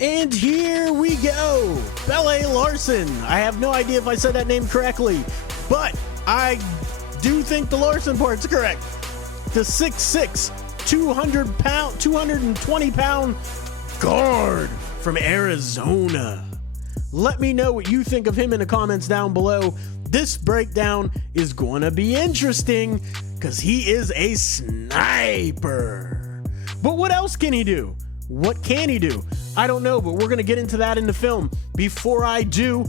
And here we go, Pelle Larrson. I have no idea if I said that name correctly, but I do think the Larrson part's correct. The 6'6", 220-pound guard from Arizona. Let me know what you think of him in the comments down below. This breakdown is going to be interesting because he is a sniper. But what else can he do? What can he do? I don't know, but we're going to get into that in the film. Before I do,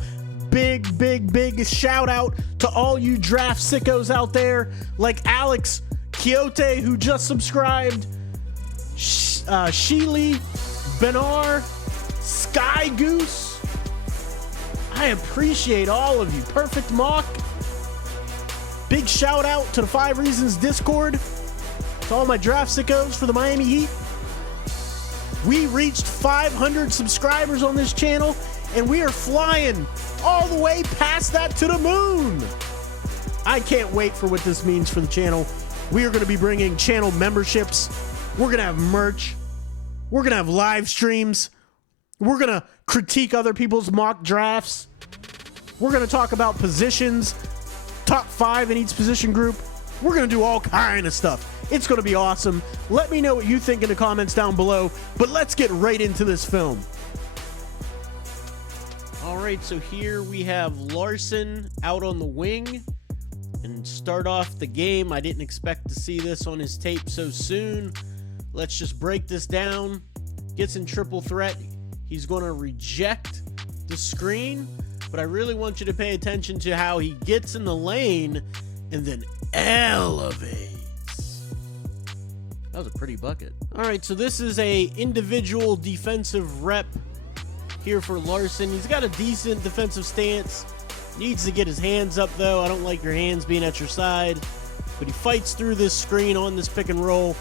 big shout out to all you draft sickos out there like Alex Quixote, who just subscribed, Sheely, Benar, Sky Goose. I appreciate all of you. Perfect Mock. Big shout out to the 5 Reasons Discord, to all my draft sickos for the Miami Heat. We reached 500 subscribers on this channel, and we are flying all the way past that to the moon. I can't wait for what this means for the channel. We are going to be bringing channel memberships. We're going to have merch. We're going to have live streams. We're going to critique other people's mock drafts. We're going to talk about positions, top 5 in each position group. We're going to do all kind of stuff. It's going to be awesome. Let me know what you think in the comments down below, but let's get right into this film. All right, so here we have Larrson out on the wing and start off the game. I didn't expect to see this on his tape so soon. Let's just break this down. Gets in triple threat. He's going to reject the screen, but I really want you to pay attention to how he gets in the lane and then elevates. That was a pretty bucket. All right, so this is a individual defensive rep here for Larrson. He's got a decent defensive stance. Needs to get his hands up, though. I don't like your hands being at your side. But he fights through this screen on this pick and roll.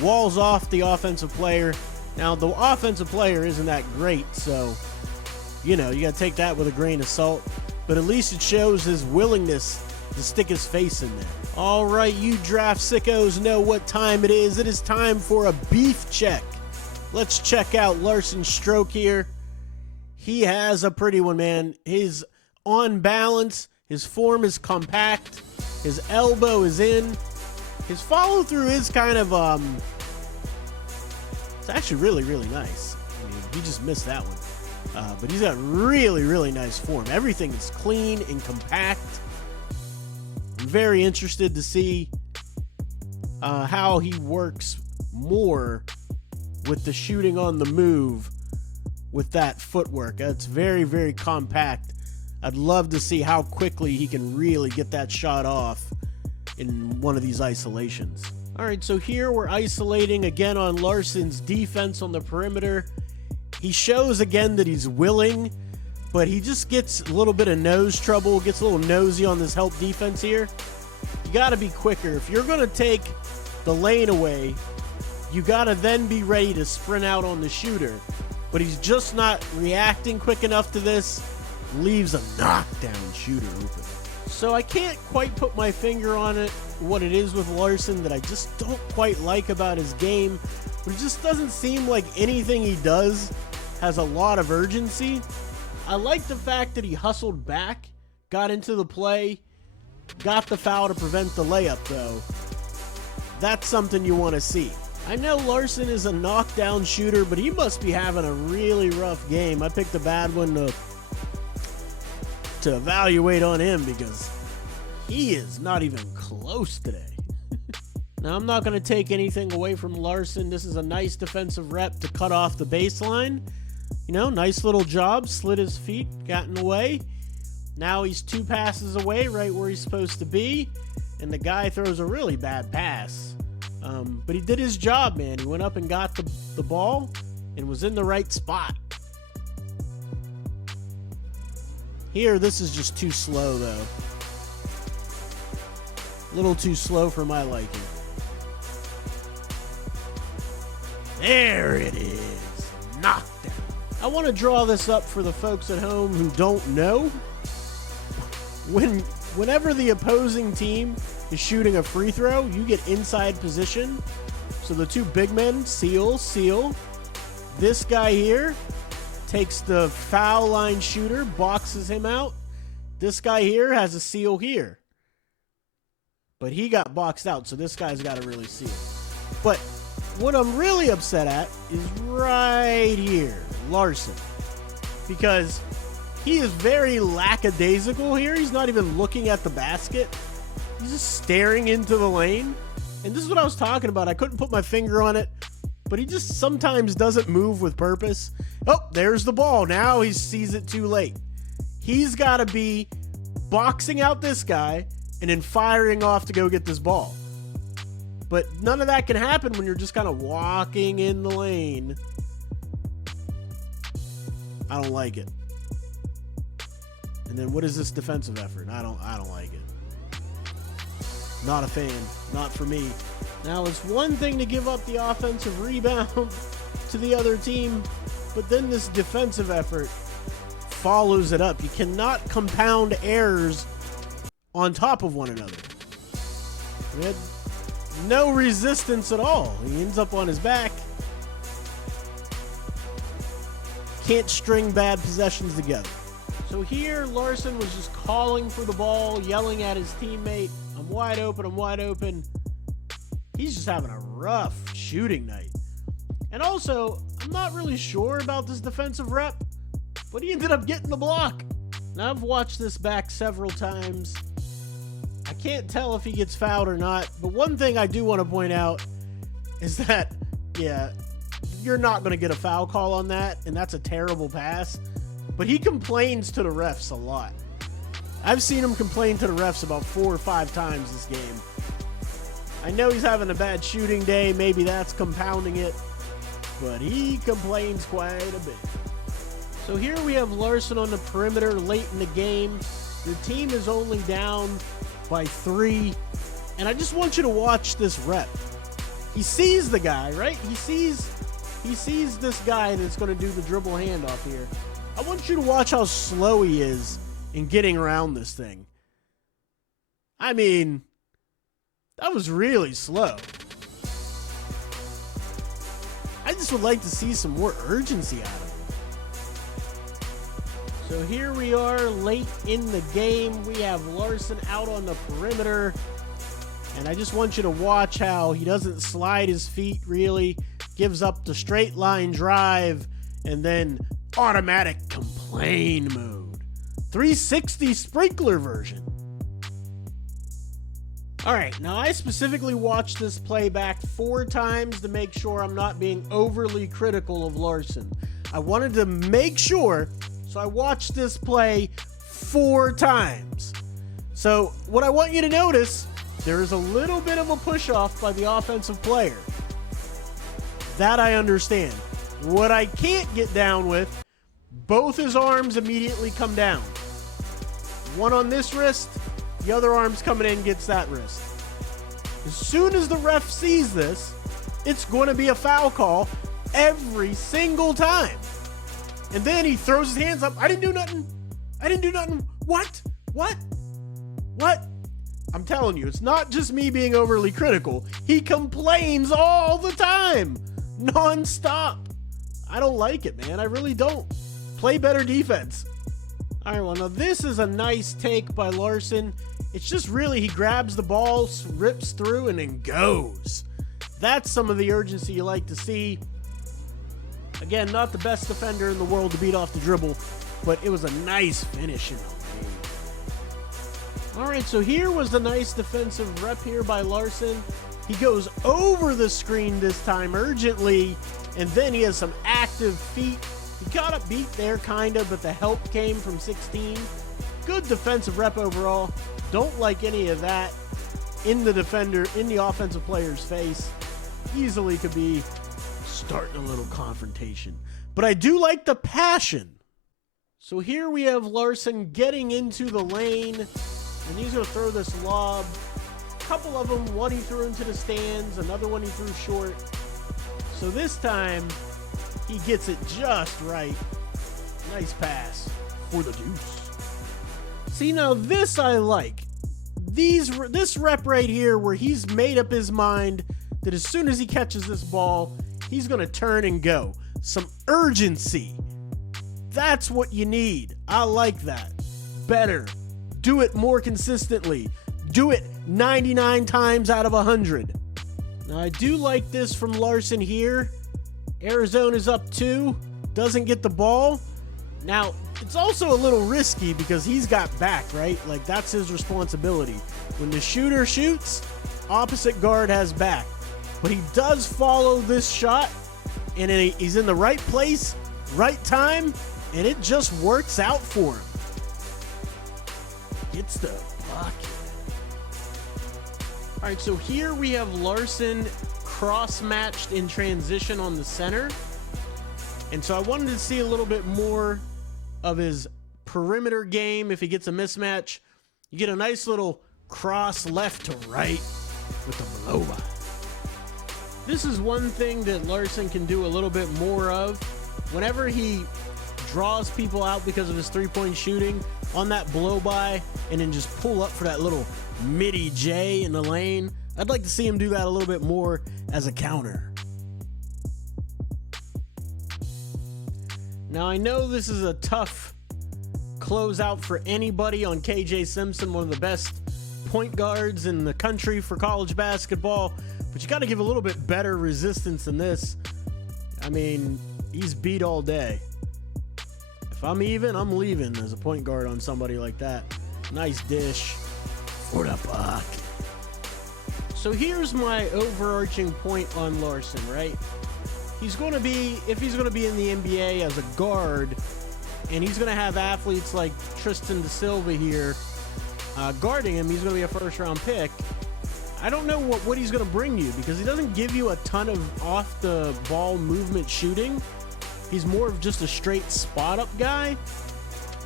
Walls off the offensive player. Now, the offensive player isn't that great, so, you know, you got to take that with a grain of salt. But at least it shows his willingness to stick his face in there. All right, you draft sickos know what time it is. It is time for a beef check. Let's check out Larrson's stroke here. He has a pretty one, man. He's on balance. His form is compact. His elbow is in. His follow through is kind of, it's actually really nice. I mean, he just missed that one. But he's got really nice form. Everything is clean and compact. I'm very interested to see how he works more with the shooting on the move with that footwork. That's very compact. I'd love to see how quickly he can really get that shot off in one of these isolations. All right, so here we're isolating again on Larrson's defense on the perimeter. He shows again that he's willing, but he just gets a little bit of nose trouble, gets a little nosy on this help defense here. You got to be quicker. If you're going to take the lane away, you got to then be ready to sprint out on the shooter. But he's just not reacting quick enough to this. Leaves a knockdown shooter open. So I can't quite put my finger on it, what it is with Larrson that I just don't quite like about his game. But it just doesn't seem like anything he does has a lot of urgency. I like the fact that he hustled back, got into the play, got the foul to prevent the layup, though. That's something you want to see. I know Larrson is a knockdown shooter, but he must be having a really rough game. I picked a bad one to evaluate on him because he is not even close today. Now, I'm not going to take anything away from Larrson. This is a nice defensive rep to cut off the baseline. You know, nice little job. Slid his feet, got in the way. Now he's 2 passes away, right where he's supposed to be. And the guy throws a really bad pass. But he did his job, man. He went up and got the ball and was in the right spot. Here, this is just too slow, though. A little too slow for my liking. There it is. Knockdown. I want to draw this up for the folks at home who don't know. Whenever the opposing team is shooting a free throw, you get inside position. So the 2 big men, seal. This guy here takes the foul line shooter, boxes him out. This guy here has a seal here. But he got boxed out, so this guy's got to really seal. But what I'm really upset at is right here, Larrson. Because he is very lackadaisical here. He's not even looking at the basket. He's just staring into the lane. And this is what I was talking about. I couldn't put my finger on it, but he just sometimes doesn't move with purpose. Oh, there's the ball. Now he sees it too late. He's got to be boxing out this guy and then firing off to go get this ball. But none of that can happen when you're just kind of walking in the lane. I don't like it. And then what is this defensive effort? I don't like it. Not a fan. Not for me. Now, it's one thing to give up the offensive rebound to the other team, but then this defensive effort follows it up. You cannot compound errors on top of one another. He had no resistance at all. He ends up on his back. Can't string bad possessions together. So here, Larrson was just calling for the ball, yelling at his teammate, I'm wide open, I'm wide open. He's just having a rough shooting night. And also, I'm not really sure about this defensive rep, but he ended up getting the block. Now, I've watched this back several times. I can't tell if he gets fouled or not, but one thing I do want to point out is that, yeah, you're not going to get a foul call on that, and that's a terrible pass. But he complains to the refs a lot. I've seen him complain to the refs about 4 or 5 times this game. I know he's having a bad shooting day. Maybe that's compounding it. But he complains quite a bit. So here we have Larrson on the perimeter late in the game. Your team is only down by 3. And I just want you to watch this rep. He sees the guy, right? He sees this guy that's going to do the dribble handoff here. I want you to watch how slow he is in getting around this thing. I mean, that was really slow. I just would like to see some more urgency out of him. So here we are late in the game. We have Larrson out on the perimeter. And I just want you to watch how he doesn't slide his feet really, gives up the straight line drive, and then automatic complain mode. 360 sprinkler version. All right, now I specifically watched this play back 4 times to make sure I'm not being overly critical of Larrson. I wanted to make sure, so I watched this play 4 times. So what I want you to notice, there is a little bit of a push-off by the offensive player. That I understand. What I can't get down with, both his arms immediately come down. One on this wrist, the other arm's coming in, gets that wrist. As soon as the ref sees this, it's going to be a foul call every single time. And then he throws his hands up. I didn't do nothing. I didn't do nothing. What? What? What? I'm telling you, it's not just me being overly critical. He complains all the time, non-stop. I don't like it, man. I really don't. Play better defense. All right, well, now this is a nice take by Larrson. It's just really he grabs the ball, rips through, and then goes. That's some of the urgency you like to see. Again, not the best defender in the world to beat off the dribble, but it was a nice finish in the lane. All right, so here was the nice defensive rep here by Larrson. He goes over the screen this time urgently, and then he has some active feet. He got up beat there, kind of, but the help came from 16. Good defensive rep overall. Don't like any of that in the defender, in the offensive player's face. Easily could be starting a little confrontation. But I do like the passion. So here we have Larrson getting into the lane, and he's going to throw this lob. A couple of them, one he threw into the stands, another one he threw short. So this time, he gets it just right. Nice pass for the deuce. See, now this I like. This rep right here where he's made up his mind that as soon as he catches this ball, he's going to turn and go. Some urgency. That's what you need. I like that. Better. Do it more consistently. Do it 99 times out of 100. Now, I do like this from Larrson here. Arizona's up 2. Doesn't get the ball. Now, it's also a little risky because he's got back, right? Like, that's his responsibility. When the shooter shoots, opposite guard has back. But he does follow this shot, and he's in the right place, right time, and it just works out for him. Gets the bucket. All right, so here we have Larrson cross-matched in transition on the center. And so I wanted to see a little bit more of his perimeter game. If he gets a mismatch, you get a nice little cross left to right with the blow-by. This is one thing that Larrson can do a little bit more of. Whenever he draws people out because of his three-point shooting on that blow-by and then just pull up for that little midi J in the lane, I'd like to see him do that a little bit more as a counter. Now, I know this is a tough closeout for anybody on KJ Simpson, one of the best point guards in the country for college basketball, but you got to give a little bit better resistance than this. I mean, he's beat all day. If I'm even, I'm leaving as a point guard on somebody like that. Nice dish for the buck. So here's my overarching point on Larrson, right? He's going to be, if he's going to be in the NBA as a guard, and he's going to have athletes like Tristan Da Silva here guarding him, he's going to be a first-round pick. I don't know what he's going to bring you, because he doesn't give you a ton of off-the-ball movement shooting. He's more of just a straight spot-up guy.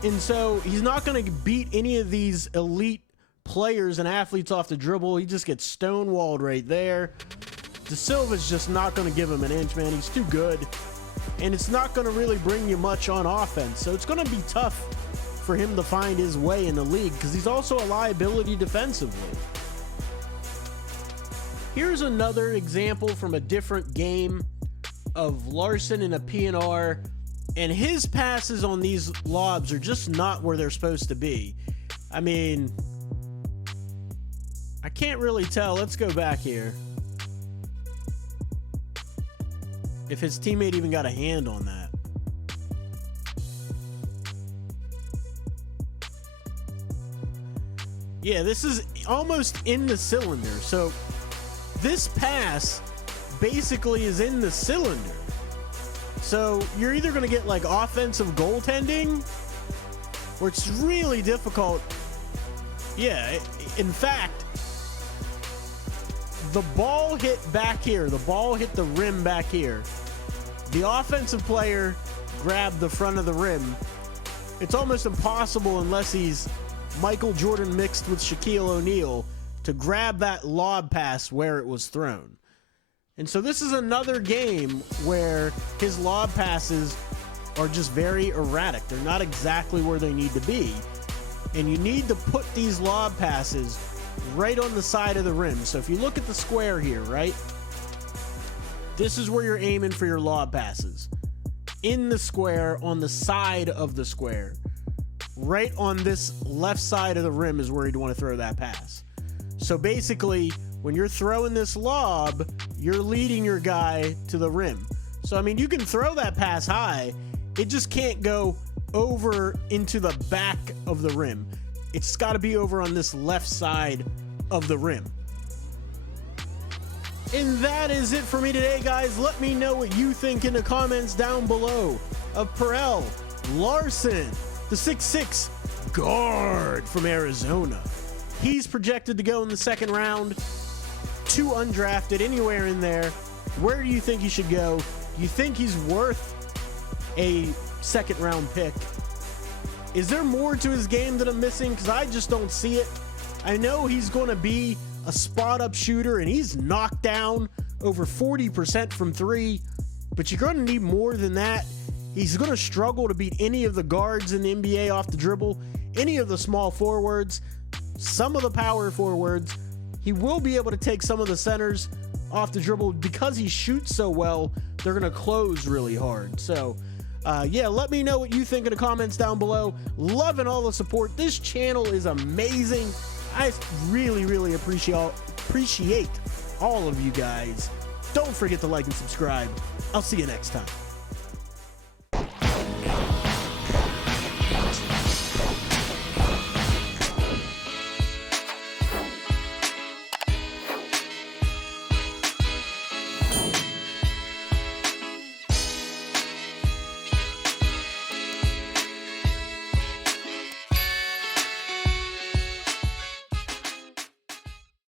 And so he's not going to beat any of these elite players and athletes off the dribble. He just gets stonewalled right there. Da Silva's just not going to give him an inch, man. He's too good. And it's not going to really bring you much on offense. So it's going to be tough for him to find his way in the league because he's also a liability defensively. Here's another example from a different game of Larrson in a P&R, and his passes on these lobs are just not where they're supposed to be. I mean, I can't really tell. Let's go back here. If his teammate even got a hand on that. Yeah, this is almost in the cylinder. So this pass basically is in the cylinder. So you're either going to get like offensive goaltending, or it's really difficult. Yeah, in fact, the ball hit back here. The ball hit the rim back here. The offensive player grabbed the front of the rim. It's almost impossible, unless he's Michael Jordan mixed with Shaquille O'Neal, to grab that lob pass where it was thrown. And so this is another game where his lob passes are just very erratic. They're not exactly where they need to be. And you need to put these lob passes right on the side of the rim. So if you look at the square here, right? This is where you're aiming for your lob passes. In the square, on the side of the square. Right on this left side of the rim is where you'd want to throw that pass. So basically, when you're throwing this lob, you're leading your guy to the rim. So, I mean, you can throw that pass high. It just can't go over into the back of the rim. It's got to be over on this left side of the rim. And that is it for me today, guys. Let me know what you think in the comments down below of Pelle Larrson, the 6'6" guard from Arizona. He's projected to go in the second round, 2 undrafted, anywhere in there. Where do you think he should go? You think he's worth a second round pick? Is there more to his game that I'm missing? Because I just don't see it. I know he's going to be a spot-up shooter, and he's knocked down over 40% from 3, but you're going to need more than that. He's going to struggle to beat any of the guards in the NBA off the dribble, any of the small forwards, some of the power forwards. He will be able to take some of the centers off the dribble because he shoots so well. They're going to close really hard. So Yeah, let me know what you think in the comments down below. Loving all the support. This channel is amazing. I really, really appreciate all of you guys. Don't forget to like and subscribe. I'll see you next time.